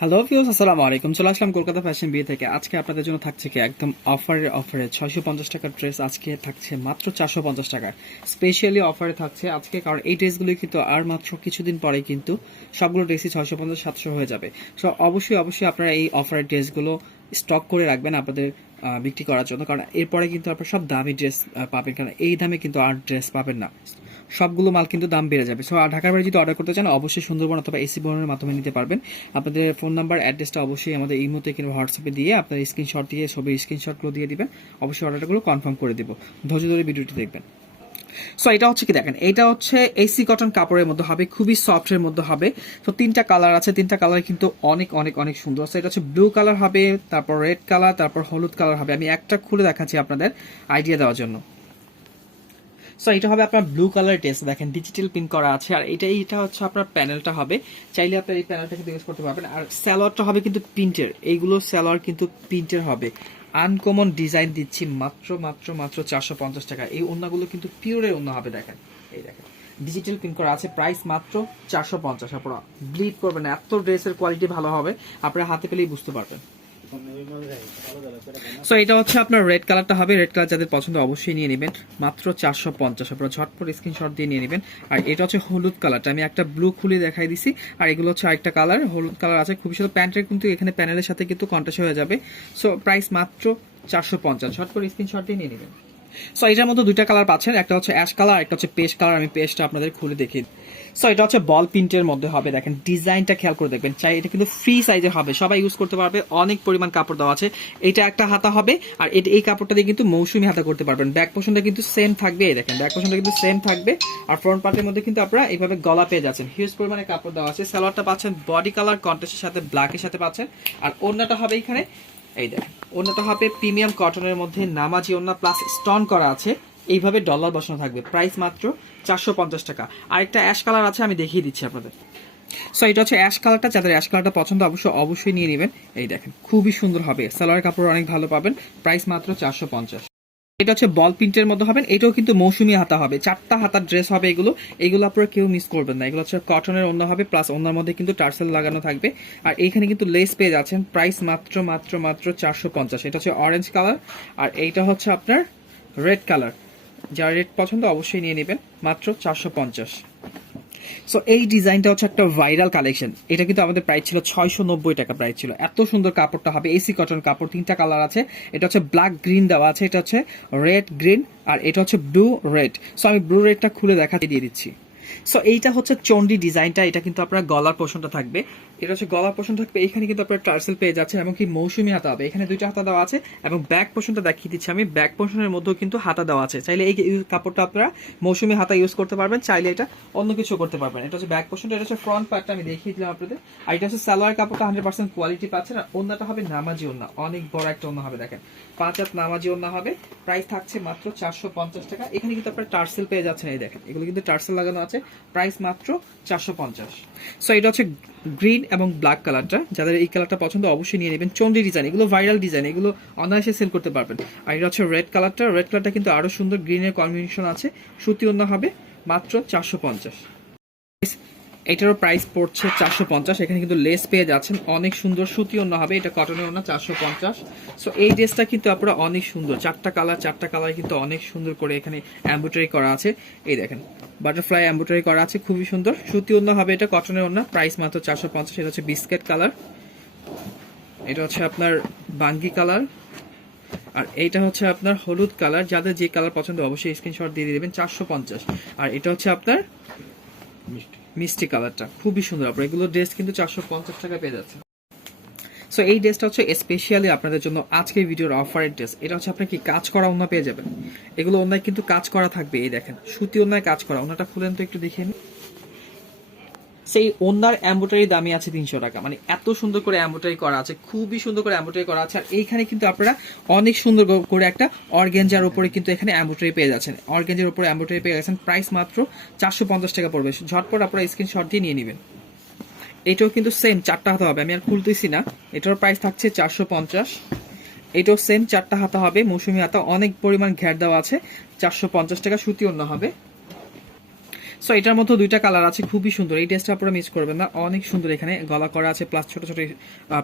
Hello viewers, আসসালামু আলাইকুম। চলে আসলাম কলকাতা ফ্যাশন বিয়ে থেকে। আজকে আপনাদের জন্য থাকছে কি একদম অফারে 650 টাকার ড্রেস আজকে থাকছে মাত্র 450 টাকায়। স্পেশালি অফারে থাকছে আজকে, কারণ এই ড্রেসগুলো কিন্তু আর মাত্র কিছুদিন পরে কিন্তু সবগুলো ড্রেসই 650-700 হয়ে যাবে। সো অবশ্যই আপনারা এই অফারের ড্রেসগুলো স্টক করে রাখবেন আপনাদের বিক্রি করার জন্য, কারণ এরপরে কিন্তু আপনারা সব দামি ড্রেস পাবেন, কারণ এই দামে কিন্তু আর ড্রেস পাবেন না। সবগুলো মাল কিন্তু দাম বেড়ে যাবে। সো ঢাকার বাইরে যদি অর্ডার করতে চান অবশ্যই সুন্দরবন অথবা এসি বহনের মাধ্যমে নিতে পারবেন। আপনাদের ফোন নাম্বার অ্যাড্রেসটা অবশ্যই আমাদের এই মুহূর্তে কিংবা হোয়াটসঅ্যাপে দিয়ে আপনার স্ক্রিনশট দিয়ে ছবির স্ক্রিনশটগুলো দিয়ে দিবেন। অবশ্যই অর্ডারগুলো কনফার্ম করে দিব। ধৈর্য ধরে ভিডিওটি দেখবেন। সো এটা হচ্ছে কি দেখেন, এটা হচ্ছে এসি কটন কাপড়ের মধ্যে হবে, খুবই সফটের মধ্যে হবে। তো তিনটা কালার আছে, তিনটা কালার কিন্তু অনেক অনেক অনেক সুন্দর। সো এটা হচ্ছে ব্লু কালার হবে, তারপর রেড কালার, তারপর হলুদ কালার হবে। আমি একটা খুলে দেখাচ্ছি আপনাদের আইডিয়া দেওয়ার জন্য। সো এটা হবে আপনার ব্লু কালার টেস্ট, দেখেন ডিজিটাল প্রিন্ট করা আছে। আর এটা হচ্ছে আপনার প্যানেলটা হবে, চাইলে আপনার এই প্যানেলটা কিন্তু ইউজ করতে পারবেন। আর স্যালোয়ারটা হবে কিন্তু প্রিন্টের, এইগুলো স্যালোয়ার কিন্তু প্রিন্টের হবে। আনকমন ডিজাইন দিচ্ছি মাত্র মাত্র মাত্র 450 টাকা। এই ওড়নাগুলো কিন্তু পিওরের ওড়না হবে, দেখেন এই দেখেন ডিজিটাল প্রিন্ট করা আছে। প্রাইস মাত্র 450। আপনারা ব্লিড করবেন না, এত ড্রেসের কোয়ালিটি ভালো হবে, আপনারা হাতে পেলেই বুঝতে পারবেন। সো এটা হচ্ছে আপনার রেড কালারটা হবে, রেড কালার যাদের পছন্দ অবশ্যই নিয়ে নেবেন মাত্র 450। আপনারা ঝটপট স্ক্রিনশট দিয়ে নিয়ে নেবেন। আর এটা হচ্ছে হলুদ কালারটা, আমি একটা ব্লু খুলে দেখাই দিছি। আর এগুলো হচ্ছে আরেকটা কালার, হলুদ কালার আছে খুবই সুন্দর। প্যান্টের কিন্তু এখানে প্যানেলের সাথে কিন্তু কন্ট্রাস্ট হয়ে যাবে। সো প্রাইস মাত্র 450, ঝটপট স্ক্রিনশট দিয়ে নিয়ে নেবেন। সো এটার মধ্যে দুইটা কালার পাচ্ছেন, একটা হচ্ছে অ্যাশ কালার, একটা হচ্ছে পেস্ট কালার। আমি পেস্টটা আপনাদের খুলে দেখিয়ে। সো এটা হচ্ছে বল প্রিন্টের মধ্যে হবে, দেখেন ডিজাইনটা খেয়াল করে দেখবেন। চাই এটা কিন্তু ফ্রি সাইজে হবে, সবাই ইউজ করতে পারবে, অনেক পরিমাণ কাপড় দেওয়া আছে। এটা একটা হাতা হবে, আর এই কাপড়টা দিয়ে কিন্তু মৌসুমি হাতা করতে পারবেন। ব্যাক পোর্শনটা কিন্তু সেম থাকবে, এই দেখেন ব্যাক পোর্শনটা কিন্তু সেম থাকবে। আর ফ্রন্ট পার্টের মধ্যে কিন্তু আপনারা এইভাবে গলা পেয়ে যাচ্ছেন, হিউজ পরিমাণে কাপড় দেওয়া আছে। সালোয়ারটা পাচ্ছেন বডি কালার কন্ট্রাস্টের সাথে ব্ল্যাকের সাথে পাচ্ছেন। আর ওড়নাটা হবে এখানে এই দেখেন, ওড়নাটা হবে প্রিমিয়াম কটনের মধ্যে নামাজি ওড়না প্লাস স্টোন করা আছে, এইভাবে ডলার বসানো থাকবে। প্রাইস মাত্র 450 টাকা। আরেকটা অ্যাশ কালার আছে, আমি দেখিয়ে দিচ্ছি আপনাদের। সো এটা হচ্ছে অ্যাশ কালারটা, যাদের অ্যাশ কালারটা পছন্দ অবশ্যই নিয়ে নেবেন। এই দেখেন খুবই সুন্দর হবে, সালোয়ার কাপড় অনেক ভালো পাবেন। প্রাইস মাত্র 450। এটা হচ্ছে বল প্রিন্টের মধ্যে হবেন, এটাও কিন্তু মৌসুমি হাতা হবে, 4টা হাতার ড্রেস হবে এগুলো আপনারা কেউ মিস করবেন না। এগুলো হচ্ছে কটনের ওড়না হবে, প্লাস ওড়নার মধ্যে কিন্তু টার্সেল লাগানো থাকবে। আর এইখানে কিন্তু লেস পেয়ে যাচ্ছেন। প্রাইস মাত্র মাত্র মাত্র 450। এটা হচ্ছে অরেঞ্জ কালার, আর এইটা হচ্ছে আপনার রেড কালার। যার রেড পছন্দ অবশ্যই নিয়ে নেবেন, মাত্র 450। সো এই ডিজাইনটা হচ্ছে একটা ভাইরাল কালেকশন। এটা কিন্তু আমাদের প্রাইস ছিল 690 টাকা প্রাইস ছিল। এত সুন্দর কাপড়টা হবে, এসি কটন কাপড়, তিনটা কালার আছে। এটা হচ্ছে ব্ল্যাক গ্রিন দেওয়া আছে, এটা হচ্ছে রেড গ্রিন, আর এটা হচ্ছে ব্লু রেড। সো আমি ব্লু রেডটা খুলে দেখাতে দিয়ে দিচ্ছি। সো এইটা হচ্ছে চন্ডি ডিজাইনটা, এটা কিন্তু আপনার গলার পোর্শনটা থাকবে, এটা হচ্ছে গলার পোর্শন থাকবে। এখানে কিন্তু আপনার টার্সেল পেয়ে যাচ্ছেন, এবং কি মৌসুমি হাতা হবে। এখানে দুইটা হাতা দেওয়া আছে, এবং ব্যাক পোর্শনটা দেখিয়ে দিচ্ছি আমি। ব্যাক পোর্শনের মধ্যেও কিন্তু হাতা দেওয়া আছে, চাইলে এই কাপড়টা আপনারা মৌসুমি হাতা ইউজ করতে পারবেন, চাইলে এটা অন্য কিছু করতে পারবেন। এটা হচ্ছে ব্যাক পোর্শনটা, এটা হচ্ছে ফ্রন্ট পার্টটা আমি দেখিয়ে দিলাম আপনাদের। আর এটা হচ্ছে সালোয়ার কাপড়টা 100% কোয়ালিটি পাচ্ছেন। আর ওড়নাটা হবে নামাজি ওড়না, অনেক বড় একটা ওড়না হবে, দেখেন 5 হাত নামাজি ওড়না হবে। প্রাইস থাকছে মাত্র 450 টাকা। এখানে কিন্তু আপনার টার্সেল পেয়ে যাচ্ছেন, এই দেখেন এগুলো কিন্তু টার্সেল লাগানো আছে। প্রাইস মাত্র 450। সো এটা হচ্ছে গ্রিন এবং ব্ল্যাক কালারটা, যাদের এই কালারটা পছন্দ অবশ্যই নিয়ে নেবেন। চন্ডি ডিজাইন, এগুলো ভাইরাল ডিজাইন, এগুলো অনায়াসে সেল করতে পারবেন। আর এটা হচ্ছে রেড কালারটা, রেড কালারটা কিন্তু আরো সুন্দর, গ্রিনের কম্বিনেশন আছে। সুতি ওড়না হবে, মাত্র 450। এটারও প্রাইস পড়ছে 450। এখানে কিন্তু লেস পেয়ে যাচ্ছেন, অনেক সুন্দর সুতি ওড়না হবে, এটা কটনের ওড়না 450। সো এই ড্রেসটা কিন্তু আপনারা অনেক সুন্দর, চারটা কালার কিন্তু অনেক সুন্দর করে এখানে এমব্রয়ডারি করা আছে। এই দেখেন বাটারফ্লাই এমব্রয়ডারি করা আছে, খুবই সুন্দর সুতি ওড়না হবে, এটা কটনের ওড়না। প্রাইস মাত্র 450। এটা হচ্ছে বিস্কেট কালার, এটা হচ্ছে আপনার বাঙ্গি কালার, আর এইটা হচ্ছে আপনার হলুদ কালার। যাদের যে কালার পছন্দ অবশ্যই স্ক্রিনশট দিয়ে দেবেন। 450। আর এটা হচ্ছে আপনার মিষ্টি কালারটা, খুবই সুন্দর। আপনার এগুলো ড্রেস কিন্তু 450 টাকা পেয়ে যাচ্ছে। সো এই ড্রেসটা হচ্ছে স্পেশালি আপনাদের জন্য আজকের ভিডিওর অফারের ড্রেস। এটা হচ্ছে আপনার কি কাজ করা ওড়না পেয়ে যাবেন, এগুলো ওড়নায় কিন্তু কাজ করা থাকবে। এই দেখেন সুতি ওড়নায় কাজ করা, ওড়নাটা খুলেন তো একটু দেখে নিন। সেই ওড়নার এমব্রয়ডারি দামি আছে 300 টাকা, মানে এত সুন্দর করে এমব্রয়ডারি করা আছে, খুবই সুন্দর করে এমব্রয়ডারি করা আছে। আর এইখানে কিন্তু আপনারা অনেক সুন্দর করে একটা অর্গানজার উপরে কিন্তু এখানে এমব্রয়ডারি পেয়ে যাচ্ছেন, অর্গানজার উপরে এমব্রয়ডারি পেয়ে যাচ্ছেন। প্রাইস মাত্র 450 টাকা পড়বে। ঝটপট আপনারা স্ক্রিনশট দিয়ে নিয়ে নেবেন। এটাও কিন্তু সেম 4টা হাতা হবে, আমি আর খুলতেছি না। এটার প্রাইস থাকছে 450। এটাও সেম 4টা হাতা হবে, মৌসুমি হাতা, অনেক পরিমাণ ঘের দেওয়া আছে। 450 টাকা, সুতি ওড়না হবে। সো এটার মধ্যে দুইটা কালার আছে, খুবই সুন্দর। এই ড্রেসটা আপনারা মিস করবেন না, অনেক সুন্দর। এখানে গলা করা আছে প্লাস ছোট ছোট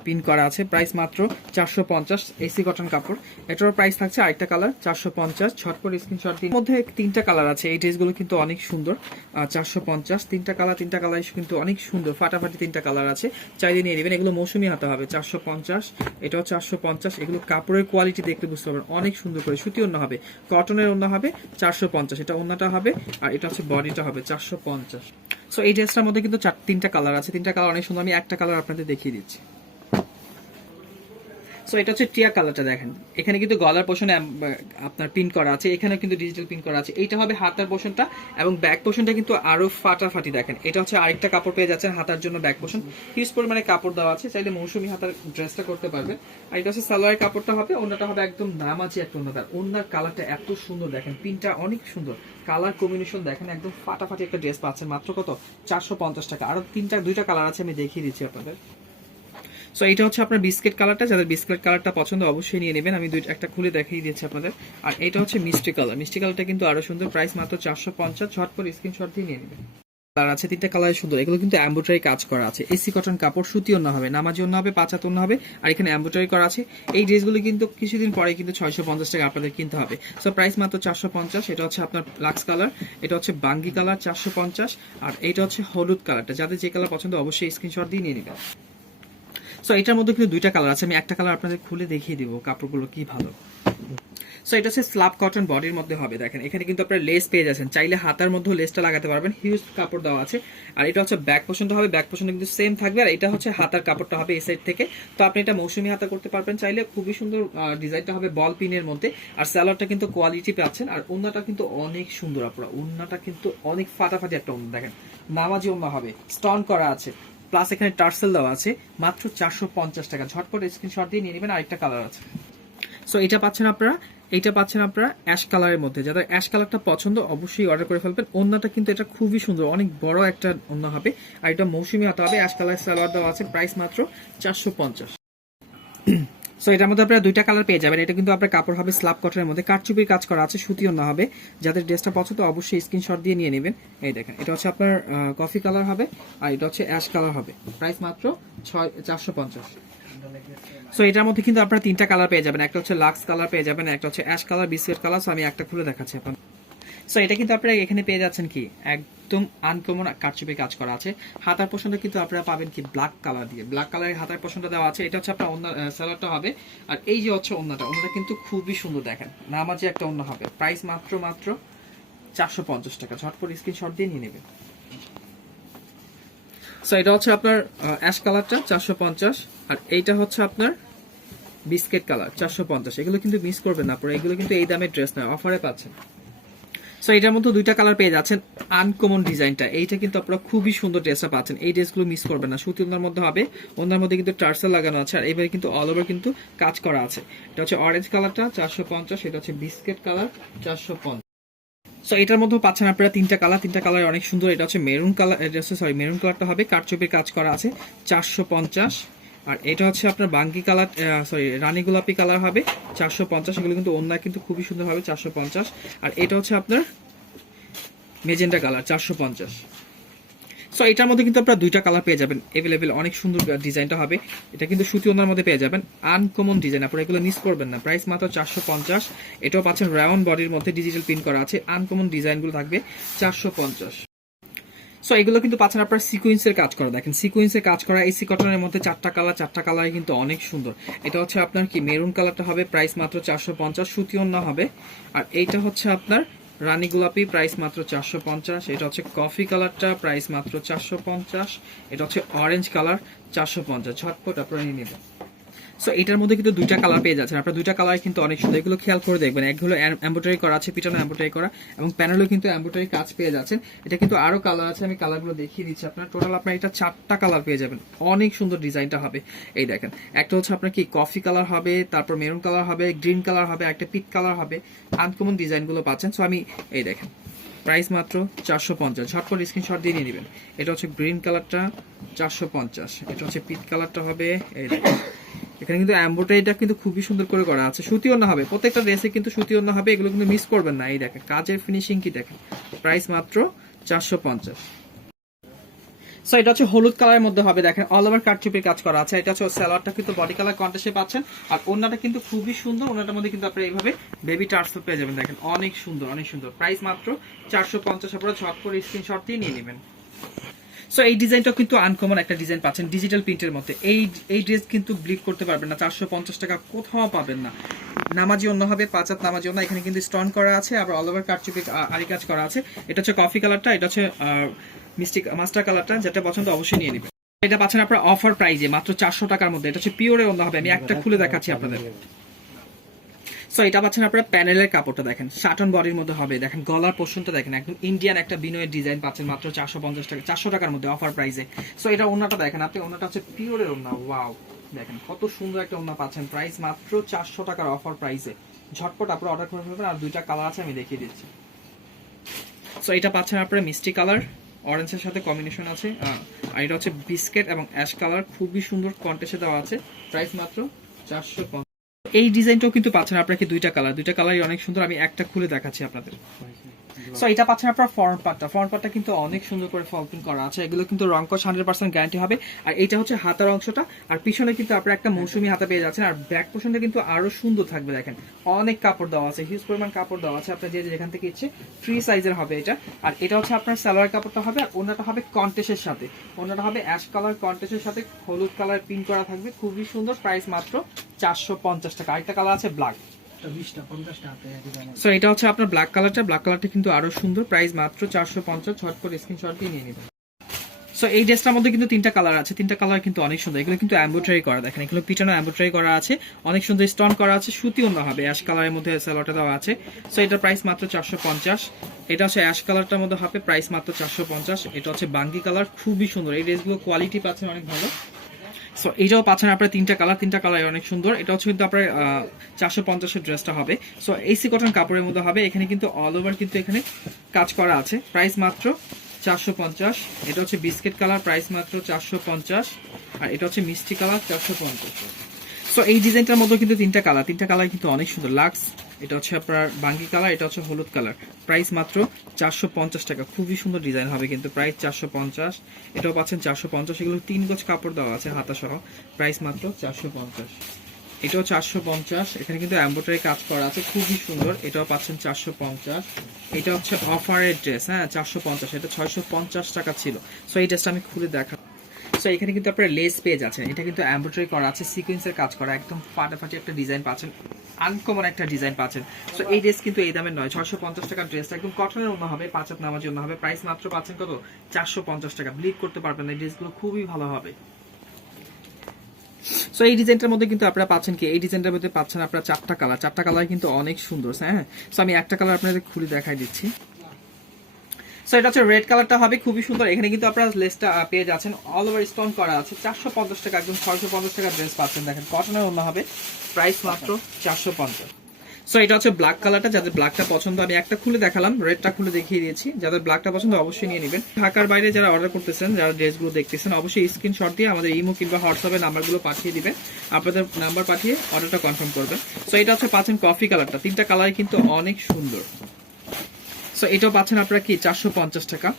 পিন করা আছে। প্রাইস মাত্র 450, এসি কটন কাপড়। এটার প্রাইস থাকছে আরেকটা কালার 450। ঝটপট স্ক্রিনশট দিন। মধ্যে তিনটা কালার আছে, এই ড্রেসগুলো কিন্তু অনেক সুন্দর। 450, তিনটা কালার কিন্তু অনেক সুন্দর, ফাটাফাটি তিনটা কালার আছে, চাইলে নিয়ে নেবেন। এগুলো মৌসুমি হাতা হবে 450, এটাও 450। এগুলো কাপড়ের কোয়ালিটি দেখতে বুঝতে পারবেন, অনেক সুন্দর করে সুতি ওড়না হবে, কটনের ওড়না হবে 450। এটা ওড়নাটা হবে আর এটা হচ্ছে বডিটা হবে 450। সো এই ড্রেসটার মধ্যে কিন্তু তিনটা কালার আছে, তিনটা কালার অনেক সুন্দর। আমি একটা কালার আপনাদের দেখিয়ে দিচ্ছি। সো এটা হচ্ছে টিয়া কালারটা, দেখেন এখানে কিন্তু গলার পোর্শনে আপনার পিন করা আছে, এখানে কিন্তু ডিজিটাল পিন করা আছে। এইটা হবে হাতার পোর্শনটা এবং ব্যাক পোর্শনটা কিন্তু আরো ফাটাফাটি। দেখেন এটা হচ্ছে আরেকটা কাপড় পেয়ে যাচ্ছেন হাতার জন্য, ব্যাক পোর্শন হিউজ পরিমাণে কাপড় দেওয়া আছে, চাইলে মৌসুমি হাতার ড্রেসটা করতে পারবেন। আর এটা হচ্ছে সালোয়ারের কাপড়টা হবে, ওনাটা হবে একদম নামাজি একটা ওনাটা। ওনার কালারটা এত সুন্দর, দেখেন পিনটা অনেক সুন্দর, কালার কম্বিনেশন দেখেন একদম ফাটাফাটি একটা ড্রেস পাচ্ছেন মাত্র কত 450 টাকা। আরো দুইটা কালার আছে, আমি দেখিয়ে দিচ্ছি আপনাদের। সো এটা হচ্ছে আপনার বিস্কিট কালারটা, যাদের বিস্কিট কালারটা পছন্দ অবশ্যই নিয়ে নেবেন। আমি একটা খুলে দেখিয়ে দিচ্ছি আপনাদের। আর এটা হচ্ছে মিষ্টি কালার, মিষ্টি কালারটা কিন্তু আরো সুন্দর, প্রাইস মাত্র 450। ঝটপট স্ক্রিনশট দিয়ে নিয়ে নেবেন। কালার আছে তিনটা কালার সুন্দর, এগুলো কিন্তু এমব্রয়ডারি কাজ করা আছে, এসি কটন কাপড়, সুতি ওড়না হবে, নামাজি ওড়না হবে, পাঁচাত ওড়না হবে, আর এখানে এমব্রয়ডারি করা আছে। এই ড্রেসগুলো কিন্তু কিছুদিন পরে কিন্তু 650 টাকা আপনাদের কিনতে হবে। সো প্রাইস মাত্র 450। এটা হচ্ছে আপনার লাক্স কালার, এটা হচ্ছে বাঙ্গি কালার 450, আর এটা হচ্ছে হলুদ কালারটা। যাদের যে কালার পছন্দ অবশ্যই স্ক্রিনশট দিয়ে নিয়ে নেবেন। সো এটার মধ্যে কিন্তু দুইটা কালার আছে, আমি একটা কালার আপনাদের খুলে দেখিয়ে দিব কাপড়গুলো কি ভালো। সো এটা হচ্ছে স্ল্যাব কটন বডির মধ্যে হবে, দেখেন এখানে কিন্তু আপনারা লেস পেয়ে যাচ্ছেন, চাইলে হাতার মধ্যে লেসটা লাগাতে পারবেন, হিউজ কাপড় দেওয়া আছে। আর এটা হচ্ছে ব্যাক পোর্শনটা হবে, ব্যাক পোর্শনটা কিন্তু সেম থাকবে। আর এটা হচ্ছে হাতার কাপড়টা হবে এই সাইড থেকে। তো আপনি এটা মৌসুমি হাতা করতে পারবেন চাইলে, খুবই সুন্দর ডিজাইনটা হবে বল পিনের মধ্যে। আর স্যালোয়ারটা কিন্তু কোয়ালিটি পাচ্ছেন, আর ওন্নাটা কিন্তু অনেক সুন্দর। আপনারা ওন্নাটা কিন্তু অনেক ফাটাফাটি একটা ওন্না, দেখেন নামাজি ওন্না হবে, স্টোন করা আছে, প্লাস এখানে টার্সেল দেওয়া আছে, মাত্র 450 টাকা। ঝটপট স্ক্রিনশট দিয়ে নিয়ে নেবেন। আরেকটা কালার আছে। সো এটা পাচ্ছেন আপনারা অ্যাশ কালারের মধ্যে। যাদের অ্যাশ কালারটা পছন্দ অবশ্যই অর্ডার করে ফেলবেন। ওন্নাটা কিন্তু এটা খুবই সুন্দর, অনেক বড় একটা ওন্না হবে, আর এটা মৌসুমি হাতা হবে, অ্যাশ কালার সালোয়ার দেওয়া আছে, প্রাইস মাত্র 450। সো এটার মধ্যে আপনারা দুইটা কালার পেয়ে যাবেন। এটা কিন্তু আপনার কাপড় হবে স্ল্যাব কটনের মধ্যে, কারচুপির কাজ করা আছে, সুতি ওন্না হবে। যাদের ড্রেসটা পছন্দ অবশ্যই স্ক্রিনশট দিয়ে নিয়ে নেবেন। এই দেখেন এটা হচ্ছে আপনার কফি কালার হবে, আর এটা হচ্ছে অ্যাশ কালার হবে, প্রাইস মাত্র 450। সো এটার মধ্যে কিন্তু আপনারা তিনটা কালার পেয়ে যাবেন, একটা হচ্ছে লাক্স কালার পেয়ে যাবেন, একটা হচ্ছে ash colour, biscuit colour. So আমি একটা খুলে দেখাচ্ছি আপনার। সো এটা কিন্তু আপনারা এখানে পেয়ে যাচ্ছেন কি একদম আনকমন কারচুপি কাজ করা আছে। হাতার পোর্শনটা কিন্তু আপনারা পাবেন কি ব্ল্যাক কালার দিয়ে, ব্ল্যাক কালারের হাতার পোর্শনটা দেওয়া আছে। এটা হচ্ছে আপনার সালোয়ারটা হবে, আর এই যে হচ্ছে ওন্নাটা কিন্তু খুবই সুন্দর, দেখেন নামাজি একটা ওন্না হবে, প্রাইস মাত্র 450 টাকা। ঝটপট স্ক্রিনশট দিয়ে নিয়ে নেবেন। সো এটা হচ্ছে আপনার অ্যাশ কালারটা 450, আর এইটা হচ্ছে আপনার বিস্কিট কালার 450। এগুলো কিন্তু মিস করবেন না আপনারা, এগুলো কিন্তু এই দামের ড্রেস নয়, অফারে পাচ্ছেন। সো এটার মধ্যে দুইটা কালার পেয়ে যাচ্ছেন। আনকমন ডিজাইনটা এইটা কিন্তু আপনারা খুবই সুন্দর ড্রেসটা পাচ্ছেন, এই ড্রেসগুলো মিস করবেন না। সুতি ওনার মধ্যে হবে, ওনার মধ্যে কিন্তু টার্সেল লাগানো আছে, আর এবারে কিন্তু অল ওভার কিন্তু কাজ করা আছে। এটা হচ্ছে অরেঞ্জ কালারটা 450, এটা হচ্ছে বিস্কিট কালার 450। সো এটার মধ্যে পাচ্ছেন আপনারা তিনটা কালার অনেক সুন্দর। এটা হচ্ছে মেরুন কালার, মেরুন কালারটা হবে, কারচুপির কাজ করা আছে 450। আর এটা হচ্ছে আপনার বাঙ্গি কালার, রানী গোলাপি কালার হবে 450। এগুলো কিন্তু ওন্না কিন্তু খুবই সুন্দর হবে 450। আর এটা হচ্ছে আপনার মেজেন্টা কালার 450। সো এটার মধ্যে কিন্তু আপনারা দুইটা কালার পেয়ে যাবেন এভেলেবেল, অনেক সুন্দর ডিজাইনটা হবে। এটা কিন্তু সুতি ওনার মধ্যে পেয়ে যাবেন, আনকমন ডিজাইন, আপনারা এগুলো মিস করবেন না। প্রাইস মাত্র 450। এটাও পাচ্ছেন রাউন্ড বডির মধ্যে, ডিজিটাল প্রিন্ট করা আছে, আনকমন ডিজাইনগুলো থাকবে 450। সো এগুলো কিন্তু পাচ্ছেন আপনার সিকোয়েন্সের কাজ করা, দেখেন সিকোয়েন্সের কাজ করা এসি কটনের মধ্যে চারটা কালার কিন্তু অনেক সুন্দর। এটা হচ্ছে আপনার কি মেরুন কালারটা হবে, প্রাইস মাত্র 450, সুতি ওন্না হবে। আর এইটা হচ্ছে আপনার রানী গোলাপি, প্রাইস মাত্র 450। এটা হচ্ছে কফি কালারটা, প্রাইস মাত্র 450। এটা হচ্ছে অরেঞ্জ কালার 450। ঝটপট আপনারা নিয়ে নেবেন। সো এটার মধ্যে কিন্তু দুইটা কালার পেয়ে যাচ্ছেন আপনার, দুইটা কালার কিন্তু অনেক সুন্দর। এগুলো খেয়াল করে দেখবেন, একগুলো এমব্রয়ডারি করা আছে, পিটানো এমব্রয়ডারি করা, এবং প্যানেলও কিন্তু এমব্রয়ডারি কাজ পেয়ে যাচ্ছেন। এটা কিন্তু আরো কালার আছে, আমি কালারগুলো দেখিয়ে দিচ্ছি আপনার। টোটাল আপনার এটা 4টা কালার পেয়ে যাবেন, অনেক সুন্দর ডিজাইনটা হবে। এই দেখেন একটা হচ্ছে আপনার কি কফি কালার হবে, তারপর মেরুন কালার হবে, গ্রিন কালার হবে, একটা পিট কালার হবে, আনকমন ডিজাইনগুলো পাচ্ছেন। সো আমি এই দেখেন প্রাইস মাত্র 450। ঝটপট স্ক্রিনশট দিয়ে নিয়ে নেবেন। এটা হচ্ছে গ্রিন কালারটা 450, এটা হচ্ছে পিট কালারটা হবে। এই দেখেন এখানে কিন্তু এমব্রয়ডারিটা কিন্তু খুবই সুন্দর করে করা আছে, সুতি ওন্না হবে, প্রত্যেকটা ড্রেসে কিন্তু সুতি ওন্না হবে, এগুলো কিন্তু মিস করবেন না। এই দেখেন কাজের ফিনিশিং কি দেখেন, প্রাইস মাত্র 450। সো এটা হচ্ছে হলুদ কালারের মধ্যে হবে, দেখেন অল ওভার কারচুপির কাজ করা আছে। এটা হচ্ছে সালোয়ারটা কিন্তু বডি কালার কন্ট্রাস্টে পাচ্ছেন, আর ওন্নাটা কিন্তু খুবই সুন্দর। ওন্নাটার মধ্যে কিন্তু আপনারা এইভাবে বেবি টার্সেল পেয়ে যাবেন, দেখেন অনেক সুন্দর অনেক সুন্দর। প্রাইস মাত্র 450। আপনারা ঝট করে স্ক্রিনশট দিয়ে নিয়ে নেবেন। সো এই ডিজাইনটাও কিন্তু আনকমন একটা ডিজাইন পাচ্ছেন ডিজিটাল প্রিন্টের মধ্যে। এই ড্রেস কিন্তু ব্লিক করতে পারবেন না, 450 টাকা কোথাও পাবেন না। নামাজি অন্য হবে, 5 হাত নামাজি অন্য। এখানে কিন্তু স্টোন করা আছে, আবার অল ওভার কারচুপি আরি কাজ করা আছে। এটা হচ্ছে কফি কালারটা, এটা হচ্ছে মিষ্টি মাস্টার কালারটা। যেটা পছন্দ অবশ্যই নিয়ে নেবেন। এটা পাচ্ছেন আপনারা অফার প্রাইজে মাত্র 400 টাকার মধ্যে। এটা হচ্ছে পিওরে অন্য হবে, আমি একটা খুলে দেখাচ্ছি আপনাদের। সো এটা পাচ্ছেন আপনারা প্যানেলের কাপড়টা দেখেন, শাটন বডির মধ্যে হবে, দেখেন গলার পোর্শনটা দেখেন একদম ইন্ডিয়ান একটা বিনয়ের ডিজাইন পাচ্ছেন মাত্র 450 টাকা, 400 টাকার মধ্যে অফার প্রাইসে। সো এটা ওন্নাটা দেখেন আপনি, ওন্নাটা হচ্ছে পিওরের ওন্না। ওয়াও, দেখেন কত সুন্দর একটা ওন্না পাচ্ছেন, প্রাইস মাত্র 400 টাকার অফার প্রাইসে। ঝটপট আপনারা অর্ডার করে ফেলবেন। আর দুইটা কালার আছে, আমি দেখিয়ে দিচ্ছি। সো এটা পাচ্ছেন আপনারা মিষ্টি কালার, অরেঞ্জের সাথে কম্বিনেশন আছে, আর এটা হচ্ছে বিস্কেট এবং অ্যাশ কালার, খুবই সুন্দর কন্ট্রাস্টে দেওয়া আছে। প্রাইস মাত্র 450। এই ডিজাইনটাও কিন্তু পাচ্ছেন আপনাকে দুইটা কালারই অনেক সুন্দর। আমি একটা খুলে দেখাচ্ছি আপনাদের। সো এটা পাচ্ছেন আপনার ফ্রন্ট পার্টটা কিন্তু অনেক সুন্দর করে ফল প্রিন্ট করা আছে। এগুলো কিন্তু রং কস 100% গ্যারান্টি হবে। আর এটা হচ্ছে হাতার অংশটা, আর পিছনে কিন্তু আপনারা একটা মৌসুমী হাতা পেয়ে যাচ্ছেন। আর ব্যাক পোর্শনটা কিন্তু আরো সুন্দর থাকবে, দেখেন অনেক কাপড় দেওয়া আছে, হিউজ পরিমাণ কাপড় দেওয়া আছে। আপনার যেখান থেকে ইচ্ছে ফ্রি সাইজের হবে এটা। আর এটা হচ্ছে আপনার সালোয়ার কাপড়টা হবে, আর ওনাটা হবে কন্টেস্টের সাথে, ওনাটা হবে অ্যাশ কালার কন্টেস্টের সাথে হলুদ কালার প্রিন্ট করা থাকবে, খুবই সুন্দর। প্রাইস মাত্র 450 টাকা। আরেকটা কালার আছে ব্ল্যাক। সো এটা হচ্ছে আপনার ব্ল্যাক কালারটা কিন্তু আরো সুন্দর। প্রাইস মাত্র 450। ঝট করে স্ক্রিনশট দিয়ে নিয়ে নেবেন। সো এই ড্রেসটার মধ্যে কিন্তু তিনটা কালার আছে, তিনটা কালার কিন্তু অনেক সুন্দর। এগুলো কিন্তু এমব্রয়ডারি করা, দেখেন এগুলো পিছনে এমব্রয়ডারি করা আছে, অনেক সুন্দর স্টোন করা আছে, সুতি অন্য হবে, অ্যাশ কালারের মধ্যে সালোয়ারটা দেওয়া আছে। সো এটার প্রাইস মাত্র 450। এটা হচ্ছে অ্যাশ কালারটার মধ্যে হবে, প্রাইস মাত্র 450। এটা হচ্ছে বাঙ্গি কালার, খুবই সুন্দর। এই ড্রেসগুলো কোয়ালিটি পাচ্ছেন অনেক ভালো। সো এইটাও পাচ্ছেন আপনার তিনটা কালার অনেক সুন্দর। এটা হচ্ছে কিন্তু আপনার 450-এর ড্রেসটা হবে। সো এসি কটন কাপড়ের মধ্যে হবে। এখানে কিন্তু অল ওভার কিন্তু এখানে কাজ করা আছে। প্রাইস মাত্র 450। এটা হচ্ছে বিস্কিট কালার, প্রাইস মাত্র 450। আর এটা হচ্ছে মিষ্টি কালার, 450। সো এই ডিজাইনটার মধ্যে কিন্তু তিনটা কালার কিন্তু অনেক সুন্দর। লাক্স, এটা হচ্ছে আপনার বাঙ্গি কালার, এটা হচ্ছে হলুদ কালার। প্রাইস মাত্র 450 টাকা, খুবই সুন্দর ডিজাইন হবে কিন্তু। প্রাইস 450। এটাও পাচ্ছেন 450। এগুলো 3 গজ কাপড় দেওয়া আছে হাতা সহ। প্রাইস মাত্র 450। এটাও 450। এখানে কিন্তু এমব্রয়ডারি কাজ করা আছে, খুবই সুন্দর। এটাও পাচ্ছেন 450। এটা হচ্ছে অফারের ড্রেস, হ্যাঁ 450। এটা 650 টাকা ছিল। সো এই ড্রেসটা আমি খুলে দেখা। সো এখানে কিন্তু আপনারা লেস পেয়ে যাচ্ছেন, এটা কিন্তু এমব্রয়ডারি করা আছে, সিকোয়েন্সের কাজ করা, একদম ফাটাফাটি একটা ডিজাইন পাচ্ছেন, আনকমন একটা ডিজাইন পাচ্ছেন। সো এই ড্রেস কিন্তু এই দামের নয়, 650 টাকার ড্রেসটা একদম কটনের অন্য হবে, 5 হাত নামার জন্য হবে। প্রাইস মাত্র পাচ্ছেন কত, 450 টাকা। ব্লিড করতে পারবেন না, এই ড্রেসগুলো খুবই ভালো হবে। সো এই ডিজাইনটার মধ্যে কিন্তু আপনারা পাচ্ছেন কি, এই ডিজাইনটার মধ্যে পাচ্ছেন আপনারা চারটা কালার কিন্তু অনেক সুন্দর। হ্যাঁ, সো আমি একটা কালার আপনাদের খুলে দেখাই দিচ্ছি। সো এটা হচ্ছে রেড কালারটা হবে, খুবই সুন্দর। এখানে কিন্তু আপনারা লেসটা পেয়ে যাচ্ছেন, অল ওভার স্টোন করা আছে। 450 টাকা, একদম 650 টাকা ড্রেস পাচ্ছেন। দেখেন কটনের অন্য হবে, প্রাইস মাত্র 450। সো এটা হচ্ছে ব্ল্যাক কালারটা, যাদের ব্ল্যাকটা পছন্দ আমি একটা খুলে দেখালাম, রেডটা খুলে দেখিয়ে দিয়েছি। যাদের ব্ল্যাকটা পছন্দ অবশ্যই নিয়ে নেবেন। ঢাকার বাইরে যারা অর্ডার করতেছেন, যারা ড্রেসগুলো দেখতেছেন, অবশ্যই স্ক্রিনশট দিয়ে আমাদের ইমো কিংবা হোয়াটসঅ্যাপে নাম্বারগুলো পাঠিয়ে দিবেন। আপনাদের নাম্বার পাঠিয়ে অর্ডারটা কনফার্ম করবেন। সো এটা হচ্ছে পাচ্ছেন কফি কালারটা, তিনটা কালার কিন্তু অনেক সুন্দর। সো এটাও পাচ্ছেন আপনারা কি 450 টাকা,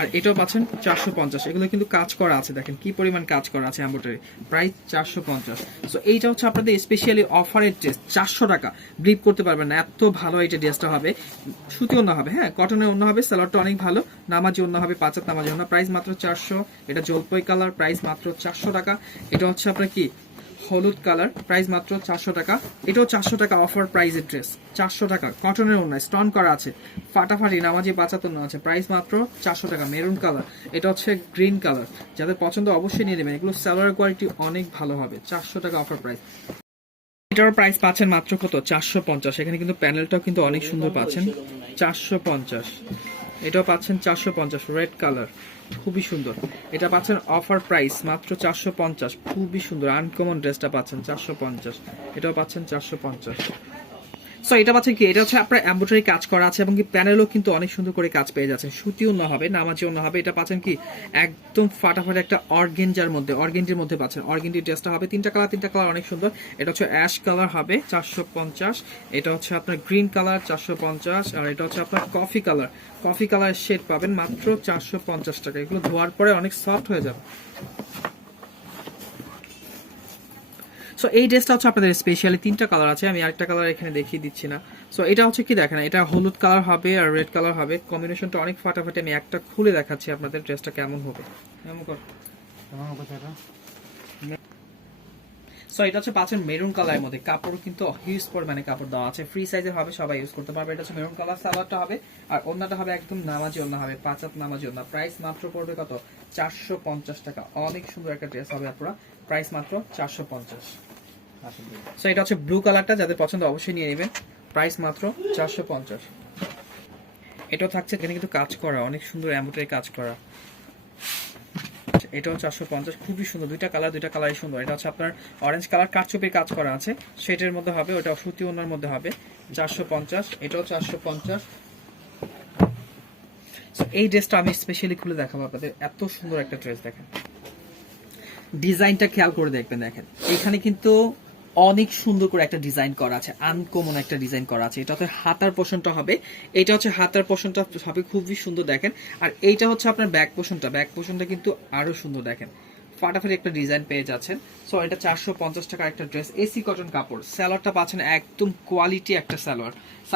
আর এটাও পাচ্ছেন 450। এগুলো কিন্তু কাজ করা আছে, দেখেন কি পরিমাণ কাজ করা আছে এমব্রয়ডারি। প্রাইস 450। সো এইটা হচ্ছে আপনাদের স্পেশালি অফারের ড্রেস, 400 টাকা। ব্লিপ করতে পারবেন না, এত ভালো এইটা ড্রেসটা হবে। সুতি অন্য হবে, হ্যাঁ কটনের অন্য হবে, সালোয়ারটা অনেক ভালো, নামাজি অন্য হবে, 5 হাত নামাজি অন্য। প্রাইস মাত্র 400। এটা জলপাই কালার, প্রাইস মাত্র 400 টাকা। এটা হচ্ছে আপনার কি হলুদ কালার, প্রাইস মাত্র 400 টাকা। এটাও 400 টাকা অফার প্রাইসের ড্রেস, 400 টাকা। কটনের ওড়না, স্টোন করা আছে, ফাটাফাটি নামাজি পাঁচাতন্য আছে। প্রাইস মাত্র 400 টাকা। মেরুন কালার, এটা হচ্ছে গ্রিন কালার। যাদের পছন্দ অবশ্যই নিয়ে নেবেন, এগুলো সালোয়ার কোয়ালিটি অনেক ভালো হবে। 400 টাকা অফার প্রাইস। এটার প্রাইস পাচ্ছেন মাত্র কত, 450। এখানে কিন্তু প্যানেলটাও কিন্তু অনেক সুন্দর পাচ্ছেন, 450। এটাও পাচ্ছেন 450, রেড কালার, খুবই সুন্দর। এটা পাচ্ছেন অফার প্রাইস মাত্র 450, খুবই সুন্দর আনকমন ড্রেসটা পাচ্ছেন 450। এটাও পাচ্ছেন 450। সো এটা পাচ্ছেন কি, এটা হচ্ছে আপনার এমব্রয়ডারি কাজ করা আছে এবং কি প্যানেলও কিন্তু অনেক সুন্দর করে কাজ পেয়ে যাচ্ছেন। সুতি অন্য হবে, নামাজি অন্য হবে। এটা পাচ্ছেন কি একদম ফাটাফাটি একটা অর্গেঞ্জার মধ্যে, অর্গেন্ডির মধ্যে পাচ্ছেন। অর্গেন্ডির ড্রেসটা হবে তিনটা কালার অনেক সুন্দর। এটা হচ্ছে অ্যাশ কালার হবে 450, এটা হচ্ছে আপনার গ্রিন কালার 450, আর এটা হচ্ছে আপনার কফি কালার শেড পাবেন মাত্র 450 টাকা। এগুলো ধোয়ার পরে অনেক সফট হয়ে যাবে। সো এই ড্রেসটা হচ্ছে আপনাদের স্পেশালি তিনটা কালার আছে, আমি আরেকটা কালার এখানে দেখিয়ে দিচ্ছি না। সো এটা হচ্ছে কি দেখেন, এটা হলুদ কালার হবে আর রেড কালার হবে, কম্বিনেশনটা অনেক ফাটাফাটি। আমি একটা খুলে দেখাচ্ছি আপনাদের ড্রেসটা কেমন হবে। সো এটা হচ্ছে পাচ্ছেন মেরুন কালারের মধ্যে, কাপড় কিন্তু হিউজ পরিমাণে কাপড় দেওয়া আছে, ফ্রি সাইজের হবে, সবাই ইউজ করতে পারবে। এটা হচ্ছে মেরুন কালার, সালোয়ারটা হবে আর ওন্নাটা হবে একদম নামাজি ওন্না হবে, 5 হাত নামাজি ওন্না। প্রাইস মাত্র পড়বে কত, 450 টাকা। অনেক সুন্দর একটা ড্রেস হবে আপনারা, প্রাইস মাত্র 450। সো এটা হচ্ছে ব্লু কালারটা, যাদের পছন্দ অবশ্যই নিয়ে নেবেন, প্রাইস মাত্র 450। এটাও থাকছে এখানে কিন্তু কাজ করা, অনেক সুন্দর এমব্রয়ডারি কাজ করা। এটাও 450, খুবই সুন্দর। দুইটা কালারই সুন্দর। এটা হচ্ছে আপনার অরেঞ্জ কালার, কারচুপির কাজ করা আছে, সেটের মধ্যে হবে, ওটা সুতি ওনার মধ্যে হবে 450। এটাও 450। এই ড্রেসটা আমি স্পেশালি খুলে দেখাবো আপনাদের, এত সুন্দর একটা ড্রেস। দেখেন ডিজাইনটা খেয়াল করে দেখবেন, দেখেন এখানে কিন্তু অনেক সুন্দর করে একটা ডিজাইন করা আছে, আনকমন একটা ডিজাইন করা আছে। এটা হচ্ছে হাতার পোর্শনটা হবে, এটা হচ্ছে হাতার পোর্শনটা হবে খুবই সুন্দর দেখেন। আর এইটা হচ্ছে আপনার ব্যাক পোর্শনটা কিন্তু আরো সুন্দর দেখেন, ফাটাফাটি একটা ডিজাইন পেয়ে যাচ্ছেন। সো এটা 450 টাকার একটা ড্রেস, এসি কটন কাপড়। স্যালোয়ারটা পাচ্ছেন একদম কোয়ালিটি একটা স্যালোয়ার।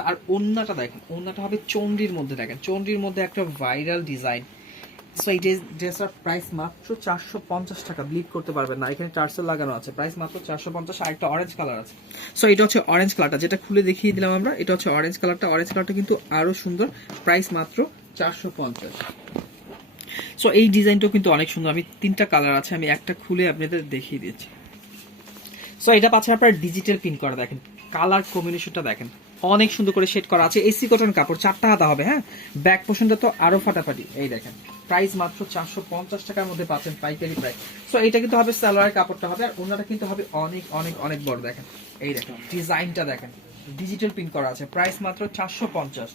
আর ওন্নাটা দেখেন, ওন্নাটা হবে চন্ডির মধ্যে, দেখেন চন্ডির মধ্যে একটা ভাইরাল ডিজাইন। সো এই ড্রেসটার প্রাইস মাত্র 450 টাকা, ব্লিড করতে পারবেন না, এখানে টার্সেল লাগানো আছে, প্রাইস মাত্র 450। আর একটা অরেঞ্জ কালার আছে। সো এটা হচ্ছে অরেঞ্জ কালারটা, যেটা খুলে দেখিয়ে দিলাম আমরা, এটা হচ্ছে অরেঞ্জ কালারটা কিন্তু আরো সুন্দর, প্রাইস মাত্র 450। সো এই ডিজাইনটাও কিন্তু অনেক সুন্দর। আমি তিনটা কালার আছে, আমি একটা খুলে আপনাদের দেখিয়ে দিচ্ছি। সো এটা পাচ্ছে আপনার ডিজিটাল প্রিন্ট করা, দেখেন কালার কম্বিনেশনটা দেখেন, অনেক সুন্দর করে শেড করা আছে। এসি কটন কাপড়, 4টা হাতা হবে। হ্যাঁ, ব্যাক পোর্শনটা তো আরো ফাটাফাটি। এই দেখেন প্রাইস মাত্র 450 টাকার মধ্যে পাচ্ছেন, পাইকারি প্রাইস। সো এটা কিন্তু হবে সালোয়ার কাপড়টা হবে, আর ওনাটা কিন্তু হবে অনেক অনেক অনেক বড়। দেখেন এই দেখেন ডিজাইনটা দেখেন, ডিজিটাল প্রিন্ট করা আছে, প্রাইস মাত্র 450।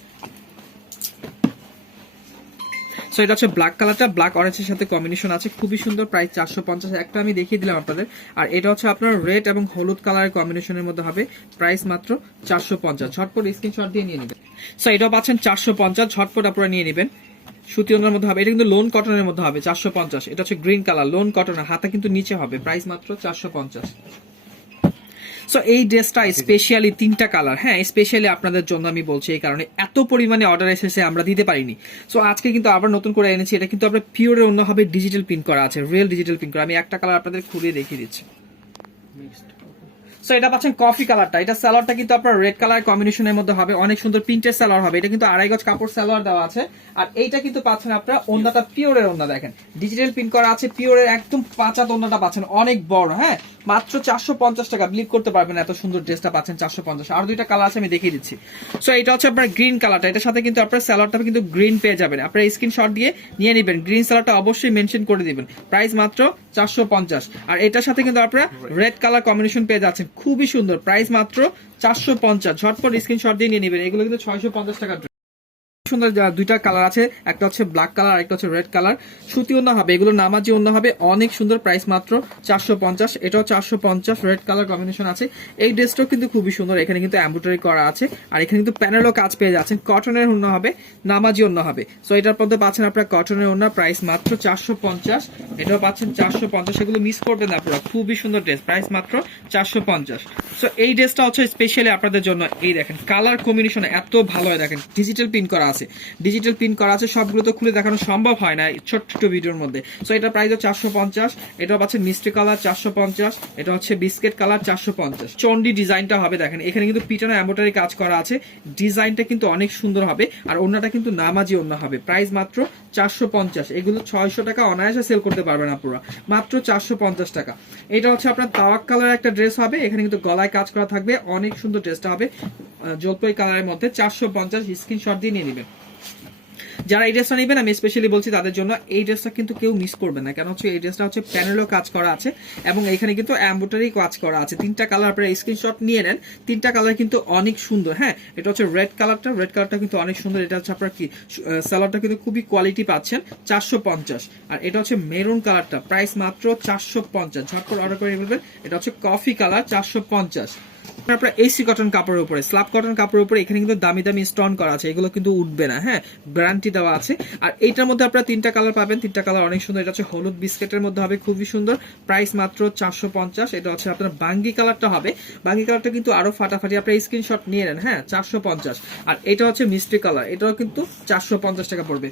সো এটা হচ্ছে ব্ল্যাক কালারটা, ব্ল্যাক অরেঞ্জের সাথে কম্বিনেশন আছে, খুবই সুন্দর, প্রাইস 450। একটা আমি দেখিয়ে দিলাম আপনাদের। আর এটা হচ্ছে আপনার রেড এবং হলুদ কালারের কম্বিনেশনের মধ্যে হবে, প্রাইস মাত্র 450। ঝটপট স্ক্রিনশট দিয়ে নিয়ে নেবেন। সো এটাও পাচ্ছেন 450, ঝটপট আপনারা নিয়ে নেবেন। সুতি ওনার মধ্যে হবে, এটা কিন্তু লোন কটনের মধ্যে হবে 450। এটা হচ্ছে গ্রিন কালার, লোন কটনের, হাতা কিন্তু নিচে হবে, প্রাইস মাত্র 450। সো এই ড্রেসটা স্পেশালি তিনটা কালার, হ্যাঁ স্পেশালি আপনাদের জন্য আমি বলছি, এই কারণে এত পরিমাণে অর্ডার এসেছে, আমরা দিতে পারিনি। সো আজকে কিন্তু আবার নতুন করে এনেছি। এটা কিন্তু আপনার পিওরের অন্য হবে, ডিজিটাল প্রিন্ট করা আছে, রিয়েল ডিজিটাল প্রিন্ট করা। আমি একটা কালার আপনাদের খুলে দেখিয়ে দিচ্ছি। সো এটা পাচ্ছেন কফি কালারটা, এটা সালোয়ারটা কিন্তু আপনার রেড কালার কম্বিনেশনের মধ্যে হবে, অনেক সুন্দর প্রিন্টের সালোয়ার হবে। এটা কিন্তু 2.5 গজ কাপড় সালোয়ার দেওয়া আছে। আর এইটা কিন্তু পাচ্ছেন আপনারা ওন্নাটা পিওরের ওন্না, দেখেন ডিজিটাল প্রিন্ট করা আছে, পিওরের একদম 5 হাত ওন্নাটা পাচ্ছেন, অনেক বড়। হ্যাঁ, মাত্র 450 টাকা, বিলিভ করতে পারবেন এত সুন্দর ড্রেসটা পাচ্ছেন 450। আর দুইটা কালার আছে, আমি দেখিয়ে দিচ্ছি। সো এটা হচ্ছে আপনার গ্রিন কালারটা, এটার সাথে কিন্তু আপনার সালোয়ারটা কিন্তু গ্রিন পেয়ে যাবেন, আপনার স্ক্রিনশট দিয়ে নিয়ে নেবেন। গ্রিন সালোয়ারটা অবশ্যই মেনশন করে দিবেন, প্রাইস মাত্র 450। আর এটার সাথে কিন্তু আপনারা রেড কালার কম্বিনেশন পেয়ে যাচ্ছেন, খুবই সুন্দর, প্রাইস মাত্র 450। ঝটপট স্ক্রিনশট দিয়ে নিয়ে নেবেন। এগুলো কিন্তু 650 টাকা। সুন্দর দুইটা কালার আছে, একটা হচ্ছে ব্ল্যাক কালার, একটা হচ্ছে রেড কালার। সুতি ওন্না হবে, এগুলো নামাজি ওন্না হবে, অনেক সুন্দর, প্রাইস মাত্র 450। এটাও 450, রেড কালার কম্বিনেশন আছে। এই ড্রেসটাও কিন্তু খুবই সুন্দর, এখানে কিন্তু এমব্রয়ডারি করা আছে, আর এখানে কিন্তু প্যানেলও কাজ পেয়ে যাচ্ছেন। কটনের ওন্না হবে, নামাজি ওন্না হবে। সো এটার মধ্যে পাচ্ছেন আপনারা কটনের ওন্না, প্রাইস মাত্র 450। এটাও পাচ্ছেন 450, এগুলো মিস করবেন না আপনারা, খুবই সুন্দর ড্রেস, প্রাইস মাত্র 450। সো এই ড্রেসটা হচ্ছে স্পেশালি আপনাদের জন্য। এই দেখেন কালার কম্বিনেশন এত ভালো হয়, দেখেন ডিজিটাল প্রিন্ট করা আছে, ডিজিটাল প্রিন্ট করা আছে, সবগুলো তো খুলে দেখানো সম্ভব হয় না ছোট্ট ভিডিওর মধ্যে। সো এটা প্রাইস 450। এটা পাচ্ছেন মিষ্টি কালার 450, এটা হচ্ছে বিস্কিট কালার 450। চন্ডি ডিজাইনটা হবে, দেখেন এখানে কিন্তু পিটানো এমব্রয়ডারি কাজ করা আছে, ডিজাইনটা কিন্তু অনেক সুন্দর হবে। আর ওন্নাটা কিন্তু নামাজি ওন্না হবে, প্রাইস মাত্র 450। এগুলো 600 টাকা অনায়াসে সেল করতে পারবেন আপনারা, মাত্র 450 টাকা। এটা হচ্ছে আপনার তাওয়াক কালার একটা ড্রেস হবে, এখানে কিন্তু গলায় কাজ করা থাকবে, অনেক সুন্দর ড্রেসটা হবে জলপাই কালারের মধ্যে, 450। স্ক্রিনশট দিয়ে নিয়ে নেবেন। যারা এই ড্রেসটা নেবেন আমি স্পেশালি বলছি তাদের জন্য এই ড্রেসটা কিন্তু কেউ মিস করবে না, কেন হচ্ছে এই ড্রেসটা হচ্ছে প্যানেলও কাজ করা আছে এবং এখানে কিন্তু এমব্রয়ডারি কাজ করা আছে। 3টা কালার আপনারা স্ক্রিনশট নিয়ে নেন, 3টা কালার কিন্তু অনেক সুন্দর। হ্যাঁ, এটা হচ্ছে রেড কালারটা কিন্তু অনেক সুন্দর। এটা হচ্ছে আপনার কি সালোয়ারটা কিন্তু খুবই কোয়ালিটি পাচ্ছেন 450। আর এটা হচ্ছে মেরুন কালারটা, প্রাইস মাত্র 450, ঝটপট অর্ডার করে ফেলবেন। এটা হচ্ছে কফি কালার 450। আপনার এসি কটন কাপড়ের উপরে, স্ল্যাব কটন কাপড়ের উপরে এখানে কিন্তু দামি দামি স্টোন করা আছে, এগুলো কিন্তু উঠবে না। হ্যাঁ, গ্যারান্টি দেওয়া আছে। আর এইটার মধ্যে আপনারা 3টা কালার পাবেন, 3টা কালার অনেক সুন্দর। এটা হচ্ছে হলুদ বিস্কেটের মধ্যে হবে, খুবই সুন্দর, প্রাইস মাত্র 450। এটা হচ্ছে আপনার বাঙ্গি কালারটা হবে, বাঙ্গি কালারটা কিন্তু আরো ফাটাফাটি, আপনারা স্ক্রিনশট নিয়ে নেন। হ্যাঁ, 450। আর এটা হচ্ছে মিষ্টি কালার, এটাও কিন্তু 450 টাকা পড়বে।